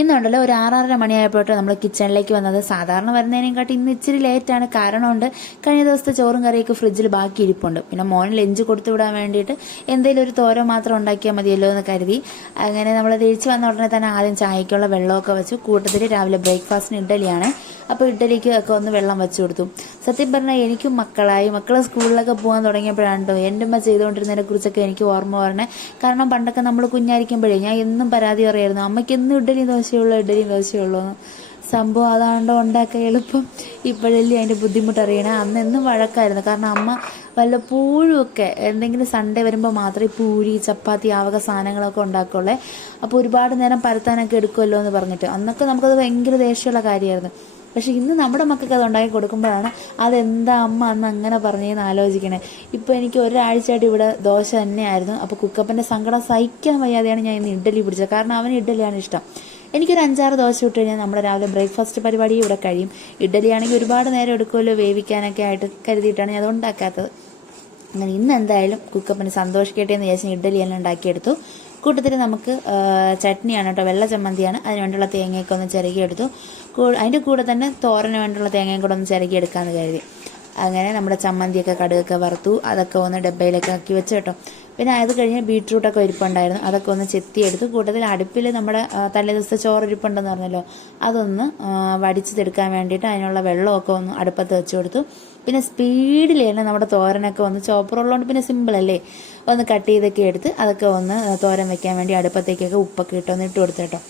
ഇന്നുണ്ടല്ലോ ഒരു ആറാറര മണിയായപ്പോഴത്തെ നമ്മൾ കിച്ചണിലേക്ക് വന്നത്. സാധാരണ വരുന്നതിനെക്കാട്ടി ഇന്ന് ഇച്ചിരി ലേറ്റാണ് കാരണമുണ്ട് കഴിഞ്ഞ ദിവസത്തെ ചോറും കറിയൊക്കെ ഫ്രിഡ്ജിൽ ബാക്കി ഇരിപ്പുണ്ട്. പിന്നെ മോൻ ലഞ്ച് കൊടുത്തു വിടാൻ വേണ്ടിയിട്ട് എന്തെങ്കിലും ഒരു തോര മാത്രം ഉണ്ടാക്കിയാൽ മതിയല്ലോ എന്ന് കരുതി. അങ്ങനെ നമ്മൾ തിരിച്ചു വന്ന ഉടനെ തന്നെ ആദ്യം ചായക്കുള്ള വെള്ളമൊക്കെ വെച്ചു. കൂട്ടത്തിൽ രാവിലെ ബ്രേക്ക്ഫാസ്റ്റിന് ഇഡ്ഡലിയാണ്. അപ്പോൾ ഇഡ്ഡലിക്ക് ഒക്കെ ഒന്ന് വെള്ളം വെച്ചു കൊടുത്തു. സത്യം പറഞ്ഞാൽ എനിക്കും മക്കളായി. മക്കളെ സ്കൂളിലൊക്കെ പോകാൻ തുടങ്ങിയപ്പോഴാണ് കേട്ടോ എന്റെ അമ്മ ചെയ്തുകൊണ്ടിരുന്നതിനെ കുറിച്ചൊക്കെ എനിക്ക് ഓർമ്മ വരണേ. കാരണം പണ്ടൊക്കെ നമ്മൾ കുഞ്ഞായിരിക്കുമ്പോഴേ ഞാൻ എന്നും പരാതി പറയായിരുന്നു. അമ്മയ്ക്ക് എന്നും ഇഡ്ഡലി ദോശയുള്ളൂ ഇഡലിയും ദോശയുള്ളൂ സംഭവം അതാണ്ടോ ഉണ്ടാക്കാൻ എളുപ്പം ഇപ്പോഴല്ലേ അതിന്റെ ബുദ്ധിമുട്ട് അറിയണേ. അന്ന് എന്നും വഴക്കായിരുന്നു. കാരണം അമ്മ വല്ലപ്പോഴും ഒക്കെ എന്തെങ്കിലും സൺഡേ വരുമ്പോൾ മാത്രമേ പൂരി ചപ്പാത്തി ആവക സാധനങ്ങളൊക്കെ ഉണ്ടാക്കുള്ളേ. അപ്പോൾ ഒരുപാട് നേരം പരത്താനൊക്കെ എടുക്കുമല്ലോ എന്ന് പറഞ്ഞിട്ട്. അന്നൊക്കെ നമുക്കത് ഭയങ്കര ദേഷ്യമുള്ള കാര്യമായിരുന്നു. പക്ഷേ ഇന്ന് നമ്മുടെ മക്കൾക്ക് അത് ഉണ്ടാക്കി കൊടുക്കുമ്പോഴാണ് അതെന്താ അമ്മ അന്ന് അങ്ങനെ പറഞ്ഞതെന്ന് ആലോചിക്കണേ. ഇപ്പോൾ എനിക്ക് ഒരാഴ്ചയായിട്ട് ഇവിടെ ദോശ തന്നെയായിരുന്നു. അപ്പോൾ കുക്കപ്പന്റെ സങ്കടം സഹിക്കാൻ വയ്യാതെയാണ് ഞാൻ ഇന്ന് ഇഡ്ഡലി പിടിച്ചത്. കാരണം അവന് ഇഡ്ഡലിയാണ് ഇഷ്ടം. എനിക്കൊരു അഞ്ചാറ് ദോശ ഇട്ട് കഴിഞ്ഞാൽ നമ്മുടെ രാവിലെ ബ്രേക്ക്ഫാസ്റ്റ് പരിപാടി ഇവിടെ കഴിയും. ഇഡ്ഡലി ആണെങ്കിൽ ഒരുപാട് നേരം എടുക്കുമല്ലോ വേവിക്കാനൊക്കെ ആയിട്ട് കരുതിയിട്ടാണ് ഞാൻ അത് ഉണ്ടാക്കാത്തത് അങ്ങനെ ഇന്ന് എന്തായാലും കുക്കപ്പന് സന്തോഷിക്കട്ടെ എന്ന് വിചാരിച്ച് ഇഡ്ഡലി എല്ലാം ഉണ്ടാക്കിയെടുത്തു. കൂട്ടത്തിൽ നമുക്ക് ചട്നിയാണ് കേട്ടോ വെള്ള ചമ്മന്തിയാണ്. അതിന് വേണ്ടിയുള്ള തേങ്ങയൊക്കെ ഒന്ന് ചിരകിയെടുത്തു. അതിന്റെ കൂടെ തന്നെ തോരന് വേണ്ടിയുള്ള തേങ്ങയും കൂടെ ഒന്ന് ചിരകിയെടുക്കാമെന്ന് കരുതി. അങ്ങനെ നമ്മുടെ ചമ്മന്തിയൊക്കെ കടുകൊക്കെ വറുത്തു. അതൊക്കെ ഒന്ന് ഡബ്ബയിലൊക്കെ ആക്കി വെച്ചു കേട്ടോ. പിന്നെ അത് കഴിഞ്ഞ് ബീട്രൂട്ടൊക്കെ ഇരിപ്പുണ്ടായിരുന്നു അതൊക്കെ ഒന്ന് ചെത്തിയെടുത്ത്. കൂട്ടത്തിൽ അടുപ്പിൽ നമ്മുടെ തലേ ദിവസത്തെ ചോറ് ഇരിപ്പുണ്ടെന്ന് പറഞ്ഞല്ലോ. അതൊന്ന് ആ, വടിച്ചെടുക്കാൻ വേണ്ടിയിട്ട് അതിനുള്ള വെള്ളമൊക്കെ ഒന്ന് അടുപ്പത്ത് വെച്ച് കൊടുത്തു. പിന്നെ സ്പീഡിൽ തന്നെ നമ്മുടെ തോരനൊക്കെ ഒന്ന് ചോപ്പറുള്ളതുകൊണ്ട് പിന്നെ സിമ്പിൾ അല്ലേ? ഒന്ന് കട്ട് ചെയ്തൊക്കെ എടുത്ത് അതൊക്കെ ഒന്ന് തോരൻ വെക്കാൻ വേണ്ടി അടുപ്പത്തേക്കൊക്കെ ഉപ്പൊക്കെ ഇട്ട് ഒന്ന് ഇട്ട് കൊടുത്തു കേട്ടോ.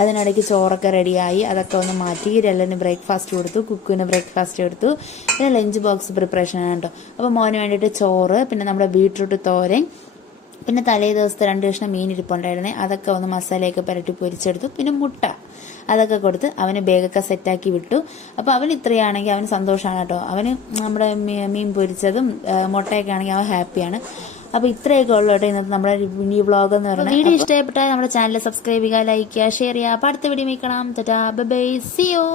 അതിനിടയ്ക്ക് ചോറൊക്കെ റെഡിയായി. അതൊക്കെ ഒന്ന് മാറ്റി രല്ലന് ബ്രേക്ക്ഫാസ്റ്റ് കൊടുത്തു. കുക്കുവിന് ബ്രേക്ക്ഫാസ്റ്റ് കൊടുത്തു പിന്നെ ലഞ്ച് ബോക്സ് പ്രിപ്പറേഷൻ ആണ് കേട്ടോ. അപ്പോൾ മോന് വേണ്ടിയിട്ട് ചോറ് പിന്നെ നമ്മുടെ ബീട്രൂട്ട് തോരൻ പിന്നെ തലേ ദിവസത്തെ രണ്ട് കഷ്ണം മീൻ ഇരിപ്പുണ്ടായിരുന്നേ. അതൊക്കെ ഒന്ന് മസാലയൊക്കെ പുരട്ടി പൊരിച്ചെടുത്തു. പിന്നെ മുട്ട. അതൊക്കെ കൊടുത്ത് അവന് ബാഗൊക്കെ സെറ്റാക്കി വിട്ടു. അപ്പോൾ അവൻ ഇത്രയാണെങ്കിൽ അവന് സന്തോഷമാണ് കേട്ടോ. അവന് നമ്മുടെ മീൻ പൊരിച്ചതും മുട്ടയൊക്കെ ആണെങ്കിൽ അവൻ ഹാപ്പിയാണ് അപ്പോൾ ഇത്രയൊക്കെ ഉള്ളു കേട്ടോ ഇന്നത്തെ നമ്മുടെ വീഡിയോ വ്ളോഗ് എന്ന് പറയുന്നത്. വീഡിയോ ഇഷ്ടപ്പെട്ടാൽ നമ്മുടെ ചാനൽ സബ്സ്ക്രൈബ് ചെയ്യുക ലൈക്ക് ചെയ്യുക ഷെയർ ചെയ്യുക. അപ്പോൾ അടുത്ത വീഡിയോ മേക്കണം ടാ ബൈ സി യു